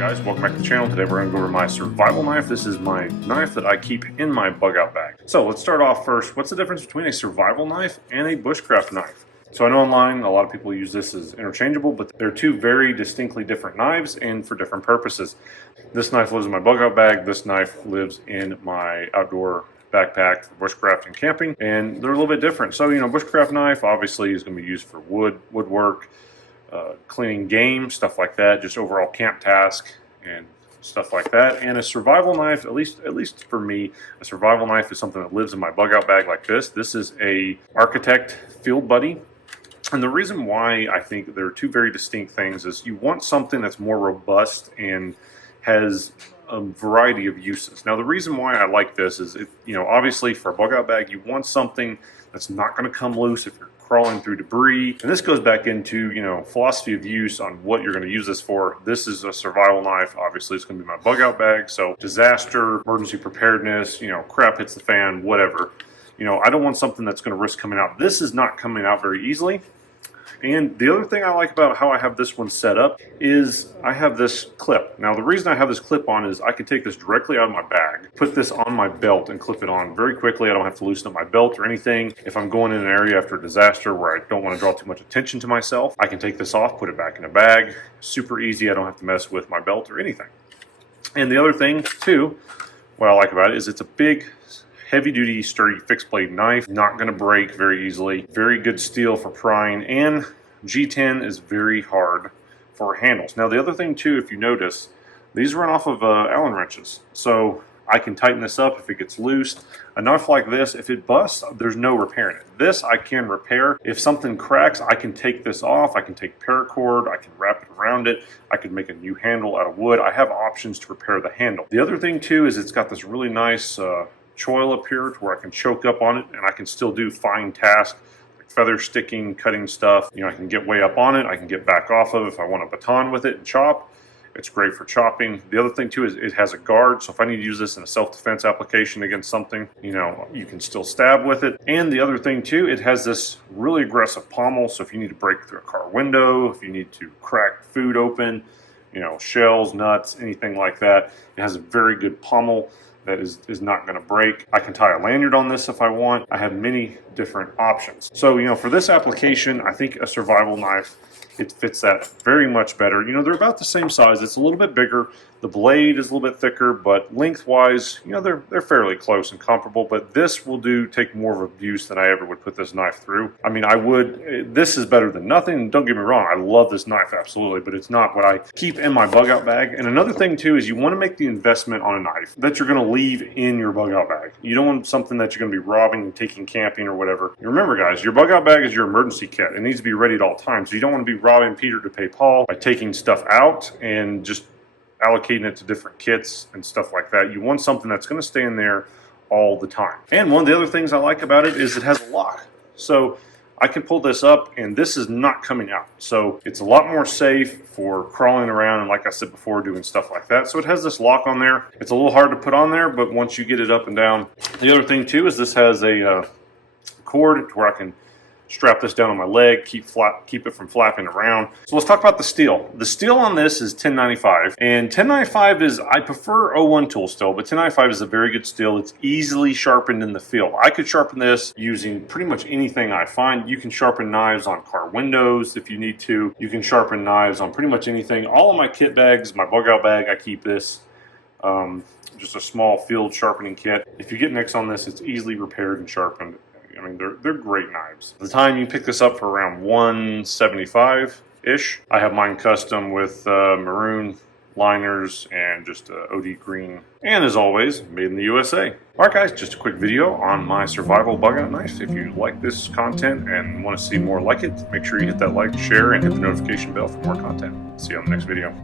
Guys, welcome back to the channel. Today we're going to go over my survival knife. This is my knife that I keep in my bug out bag. So let's start off first. What's the difference between a survival knife and a bushcraft knife? So I know online a lot of people use this as interchangeable, but they're two very distinctly different knives and for different purposes. This knife lives in my bug out bag. This knife lives in my outdoor backpack for bushcraft and camping, and they're a little bit different. So, bushcraft knife obviously is going to be used for woodwork, cleaning game, stuff like that, just overall camp task and stuff like that. And a survival knife, at least for me, a survival knife is something that lives in my bug out bag like this. This is a Architect Field Buddy. And the reason why I think they're two very distinct things is you want something that's more robust and has a variety of uses. Now, the reason why I like this is, obviously for a bug out bag, you want something that's not going to come loose if you're crawling through debris. And this goes back into, philosophy of use on what you're going to use this for. This is a survival knife. Obviously, it's going to be my bug out bag. So disaster, emergency preparedness, crap hits the fan, whatever. I don't want something that's going to risk coming out. This is not coming out very easily. And the other thing I like about how I have this one set up is I have this clip. Now, the reason I have this clip on is I can take this directly out of my bag, put this on my belt and clip it on very quickly. I don't have to loosen up my belt or anything. If I'm going in an area after a disaster where I don't want to draw too much attention to myself, I can take this off, put it back in a bag. Super easy. I don't have to mess with my belt or anything. And the other thing, too, what I like about it is it's a big, heavy-duty, sturdy, fixed-blade knife. Not going to break very easily. Very good steel for prying, and G10 is very hard for handles. Now, the other thing, too, if you notice, these run off of Allen wrenches. So I can tighten this up if it gets loose. A knife like this, if it busts, there's no repairing it. This I can repair. If something cracks, I can take this off. I can take paracord. I can wrap it around it. I can make a new handle out of wood. I have options to repair the handle. The other thing, too, is it's got this really nice choil up here to where I can choke up on it, and I can still do fine tasks like feather sticking, cutting stuff. I can get way up on it. I can get back off of it if I want a baton with it and chop. It's great for chopping. The other thing too is it has a guard, so if I need to use this in a self-defense application against something, you can still stab with it. And the other thing too, it has this really aggressive pommel, so if you need to break through a car window, if you need to crack food open, shells, nuts, anything like that, it has a very good pommel that is not going to break. I can tie a lanyard on this if I want. I have many different options. So, for this application, I think a survival knife, it fits that very much better. They're about the same size. It's a little bit bigger. The blade is a little bit thicker, but lengthwise, they're fairly close and comparable. But this will take more of abuse than I ever would put this knife through. I mean, this is better than nothing. Don't get me wrong. I love this knife, absolutely, but it's not what I keep in my bug out bag. And another thing too is you want to make the investment on a knife that you're going to leave in your bug out bag. You don't want something that you're going to be robbing and taking camping or whatever. Remember, guys, your bug out bag is your emergency kit. It needs to be ready at all times. So you don't want to be robbing Peter to pay Paul by taking stuff out and just allocating it to different kits and stuff like that. You want something that's going to stay in there all the time. And one of the other things I like about it is it has a lock. So I can pull this up and this is not coming out. So it's a lot more safe for crawling around and, like I said before, doing stuff like that. So it has this lock on there. It's a little hard to put on there, but once you get it up and down. The other thing too is this has a cord to where I can strap this down on my leg, keep it from flapping around. So let's talk about the steel. The steel on this is 1095, and 1095 is, I prefer 01 tool still, but 1095 is a very good steel. It's easily sharpened in the field. I could sharpen this using pretty much anything I find. You can sharpen knives on car windows if you need to. You can sharpen knives on pretty much anything. All of my kit bags, my bug out bag, I keep this. Just a small field sharpening kit. If you get nicks on this, it's easily repaired and sharpened. I mean, they're great knives. At the time, you pick this up for around $175-ish. I have mine custom with maroon liners and just OD green. And as always, made in the USA. All right, guys, just a quick video on my survival bug out knife. If you like this content and want to see more like it, make sure you hit that like, share, and hit the notification bell for more content. See you on the next video.